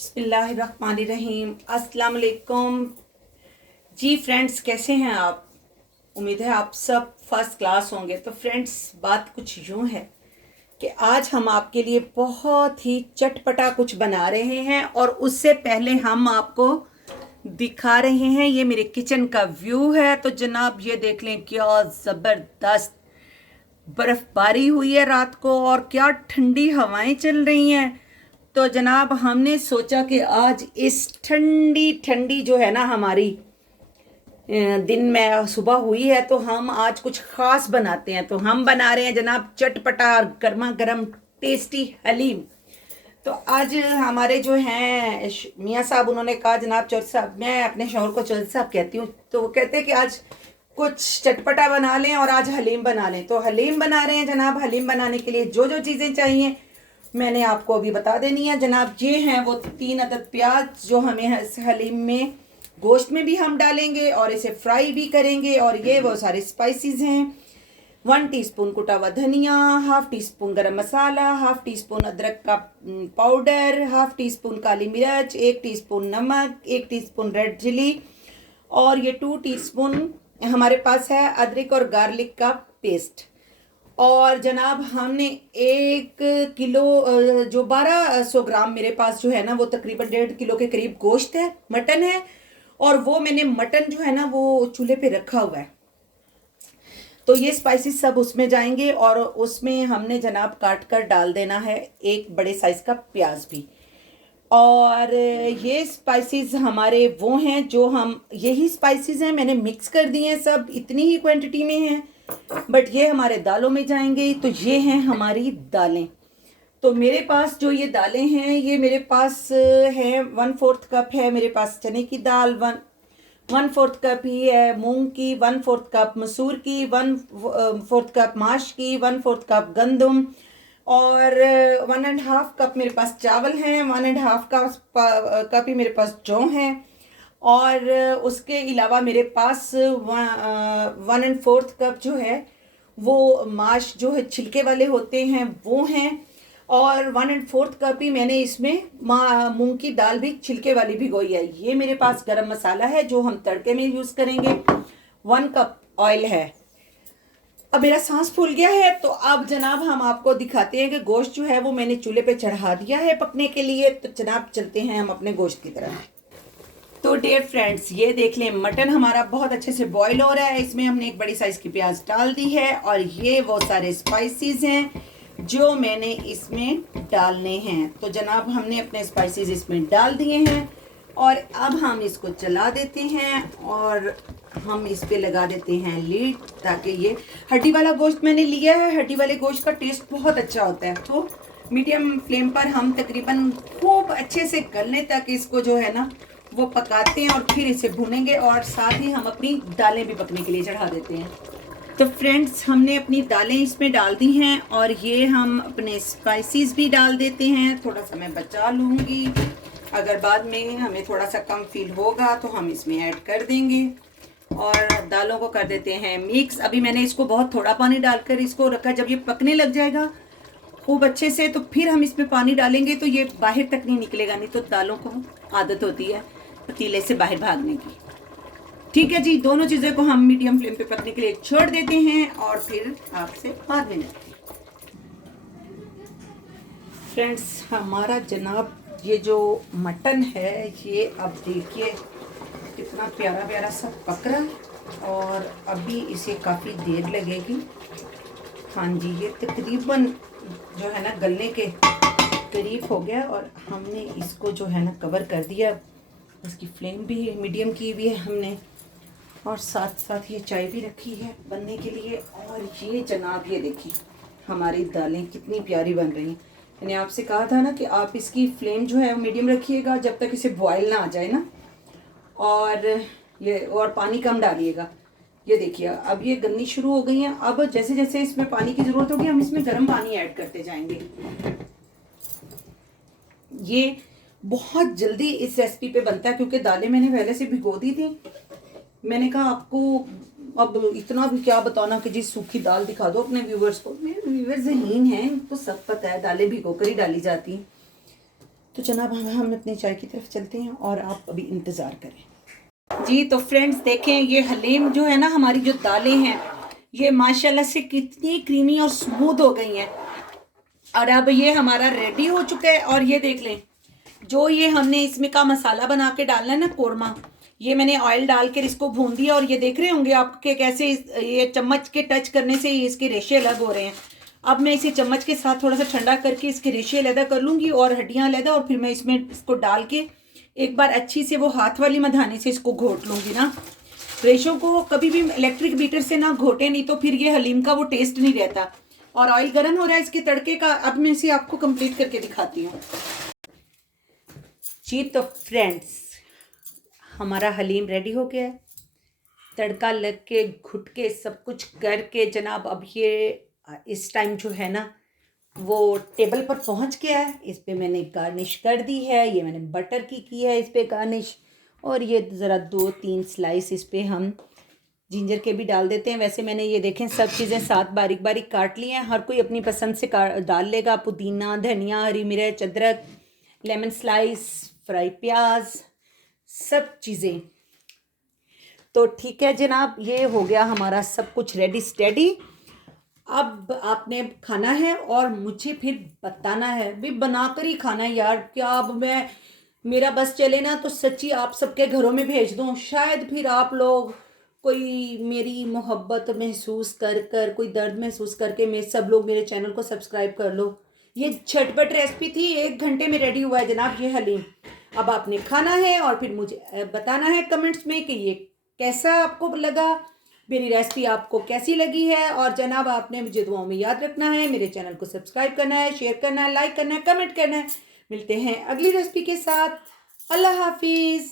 बिस्मिल्लाहिर्रहमानिर्रहीम। अस्सलाम वालेकुम जी फ्रेंड्स, कैसे हैं आप? उम्मीद है आप सब फर्स्ट क्लास होंगे। तो फ्रेंड्स, बात कुछ यूँ है कि आज हम आपके लिए बहुत ही चटपटा कुछ बना रहे हैं और उससे पहले हम आपको दिखा रहे हैं, ये मेरे किचन का व्यू है। तो जनाब ये देख लें, क्या ज़बरदस्त बर्फबारी हुई है रात को और क्या ठंडी हवाएं चल रही हैं। तो जनाब हमने सोचा कि आज इस ठंडी ठंडी जो है ना हमारी दिन में सुबह हुई है, तो हम आज कुछ ख़ास बनाते हैं। तो हम बना रहे हैं जनाब चटपटा और गर्मा गर्म टेस्टी हलीम। तो आज हमारे जो हैं मियाँ साहब, उन्होंने कहा जनाब चौधरी साहब, मैं अपने शौहर को चौधरी साहब कहती हूँ, तो वो कहते हैं कि आज कुछ चटपटा बना लें और आज हलीम बना लें। तो हलीम बना रहे हैं जनाब। हलीम बनाने के लिए जो जो चीज़ें चाहिए मैंने आपको अभी बता देनी है जनाब। ये हैं वो 3 अदद प्याज जो हमें इस हलीम में, गोश्त में भी हम डालेंगे और इसे फ्राई भी करेंगे। और ये वो सारे स्पाइसेस हैं। 1 टीस्पून कुटा हुआ धनिया, हाफ टी स्पून गरम मसाला, हाफ टी स्पून अदरक का पाउडर, हाफ टी स्पून काली मिर्च, 1 टीस्पून नमक, 1 टीस्पून रेड चिली और ये 2 टीस्पून हमारे पास है अदरक और गार्लिक का पेस्ट। और जनाब हमने 1 किलो जो 1200 ग्राम मेरे पास जो है ना, वो तकरीबन 1.5 किलो के करीब गोश्त है, मटन है। और वो मैंने मटन जो है ना वो चूल्हे पे रखा हुआ है। तो ये स्पाइसेस सब उसमें जाएंगे और उसमें हमने जनाब काट कर डाल देना है 1 बड़े साइज का प्याज भी। और ये स्पाइसेस हमारे वो हैं जो हम, यही स्पाइसेस हैं, मैंने मिक्स कर दिए हैं, सब इतनी ही क्वांटिटी में हैं, बट ये हमारे दालों में जाएंगे। तो ये हैं हमारी दालें। तो मेरे पास जो ये दालें हैं, ये मेरे पास हैं 1/4 कप है मेरे पास चने की दाल, 1/4 कप ही है मूंग की, 1/4 कप मसूर की, 1/4 कप माश की, 1/4 कप गंदम और 1.5 कप मेरे पास चावल हैं, 1.5 कप ही मेरे पास जौ हैं। और उसके अलावा मेरे पास 1/4 कप जो है वो माश जो है छिलके वाले होते हैं वो हैं। और 1/4 कप ही मैंने इसमें मूंग की दाल भी छिलके वाली भिगोई है। ये मेरे पास गरम मसाला है जो हम तड़के में यूज़ करेंगे। 1 कप ऑयल है। अब मेरा सांस फूल गया है, तो अब जनाब हम आपको दिखाते हैं कि गोश्त जो है वो मैंने चूल्हे पे चढ़ा दिया है पकने के लिए। तो जनाब चलते हैं हम अपने गोश्त की तरफ। तो डियर फ्रेंड्स, ये देख लें, मटन हमारा बहुत अच्छे से बॉईल हो रहा है। इसमें हमने 1 बड़ी साइज की प्याज डाल दी है और ये वो सारे स्पाइसेस हैं जो मैंने इसमें डालने हैं। तो जनाब हमने अपने स्पाइसेस इसमें डाल दिए हैं और अब हम इसको चला देते हैं और हम इस पे लगा देते हैं लीड, ताकि ये हड्डी वाला गोश्त मैंने लिया है। हड्डी वाले गोश्त का टेस्ट बहुत अच्छा होता है। तो मीडियम फ्लेम पर हम तकरीबन खूब अच्छे से गलने तक इसको जो है ना वो पकाते हैं और फिर इसे भूनेंगे और साथ ही हम अपनी दालें भी पकने के लिए चढ़ा देते हैं। तो फ्रेंड्स, हमने अपनी दालें इसमें डाल दी हैं और ये हम अपने स्पाइसेस भी डाल देते हैं। थोड़ा सा मैं बचा लूँगी, अगर बाद में हमें थोड़ा सा कम फील होगा तो हम इसमें ऐड कर देंगे। और दालों को कर देते हैं मिक्स। अभी मैंने इसको बहुत थोड़ा पानी डालकर इसको रखा। जब ये पकने लग जाएगा खूब अच्छे से तो फिर हम इसमें पानी डालेंगे, तो ये बाहर तक नहीं निकलेगा। नहीं तो दालों को आदत होती है पतीले से बाहर भागने की। ठीक है जी, दोनों चीज़ें को हम मीडियम फ्लेम पे पकने के लिए छोड़ देते हैं और फिर आपसे बाद में मिलते हैं। फ्रेंड्स, हमारा जनाब ये जो मटन है ये अब देखिए कितना प्यारा प्यारा सा पक रहा है और अभी इसे काफ़ी देर लगेगी। हाँ जी, ये तकरीबन जो है ना गलने के करीब हो गया और हमने इसको जो है ना कवर कर दिया। इसकी फ्लेम भी मीडियम की हुई है हमने और साथ साथ ये चाय भी रखी है बनने के लिए। और ये जनाब ये देखिए हमारी दालें कितनी प्यारी बन रही हैं। मैंने आपसे कहा था ना कि आप इसकी फ्लेम जो है मीडियम रखिएगा जब तक इसे बॉयल ना आ जाए ना, और ये और पानी कम डालिएगा। ये देखिए अब ये गलनी शुरू हो गई हैं। अब जैसे जैसे इसमें पानी की ज़रूरत होगी हम इसमें गर्म पानी ऐड करते जाएंगे। ये बहुत जल्दी इस रेसिपी पे बनता है क्योंकि दालें मैंने पहले से भिगो दी थी। मैंने कहा आपको अब इतना भी क्या बताना कि जी सूखी दाल दिखा दो अपने व्यूवर्स को। मेरे व्यूवर्स ज़हीन हैं, इनको सब पता है दालें भिगो कर ही डाली जाती हैं। तो जनाब हम अपनी चाय की तरफ चलते हैं और आप अभी इंतज़ार करें। जी तो फ्रेंड्स देखें, ये हलीम जो है ना, हमारी जो दालें हैं ये माशाल्लाह से कितनी क्रीमी और स्मूथ हो गई हैं। और अब ये हमारा रेडी हो चुका है। और ये देख लें, जो ये हमने इसमें का मसाला बना के डालना है ना, कोरमा, ये मैंने ऑयल डाल कर इसको भून दिया। और ये देख रहे होंगे आपके कैसे ये चम्मच के टच करने से इसके रेशे अलग हो रहे हैं। अब मैं इसे चम्मच के साथ थोड़ा सा ठंडा करके इसके रेशे अलग कर लूँगी और हड्डियाँ अलग, और फिर मैं इसमें इसको डाल के एक बार अच्छी से वो हाथ वाली मधानी से इसको घोट लूँगी ना। रेशों को कभी भी इलेक्ट्रिक बीटर से ना घोटे, नहीं तो फिर ये हलीम का वो टेस्ट नहीं रहता। और ऑयल गर्म हो रहा है इसके तड़के का। अब मैं इसे आपको कंप्लीट करके दिखाती हूँ। जी तो फ्रेंड्स, हमारा हलीम रेडी हो गया है। तड़का लग के घुट के सब कुछ करके जनाब, अब ये इस टाइम जो है ना वो टेबल पर पहुंच गया है। इस पे मैंने गार्निश कर दी है। ये मैंने बटर की है इस पे गार्निश। और ये ज़रा 2-3 स्लाइस इस पे हम जिंजर के भी डाल देते हैं। वैसे मैंने ये देखें सब चीज़ें साथ बारीक बारीक काट ली हैं। हर कोई अपनी पसंद से डाल लेगा। पुदीना, धनिया, हरी मिर्च, अदरक, लेमन स्लाइस, फ्राई प्याज, सब चीज़ें। तो ठीक है जनाब, ये हो गया हमारा सब कुछ रेडी स्टेडी। अब आपने खाना है और मुझे फिर बताना है, भी बनाकर ही खाना है यार। क्या अब मैं मेरा बस चले ना तो सच्ची आप सबके घरों में भेज दूँ, शायद फिर आप लोग कोई मेरी मोहब्बत महसूस कर कर, कोई दर्द महसूस करके मैं सब लोग मेरे चैनल को सब्सक्राइब कर लो। ये झटपट रेसिपी थी, 1 घंटे में रेडी हुआ है जनाब ये हलीम। अब आपने खाना है और फिर मुझे बताना है कमेंट्स में कि ये कैसा आपको लगा, मेरी रेसिपी आपको कैसी लगी है। और जनाब आपने मुझे दुआओं में याद रखना है, मेरे चैनल को सब्सक्राइब करना है, शेयर करना है, लाइक करना है, कमेंट करना है। मिलते हैं अगली रेसिपी के साथ। अल्लाह हाफिज़।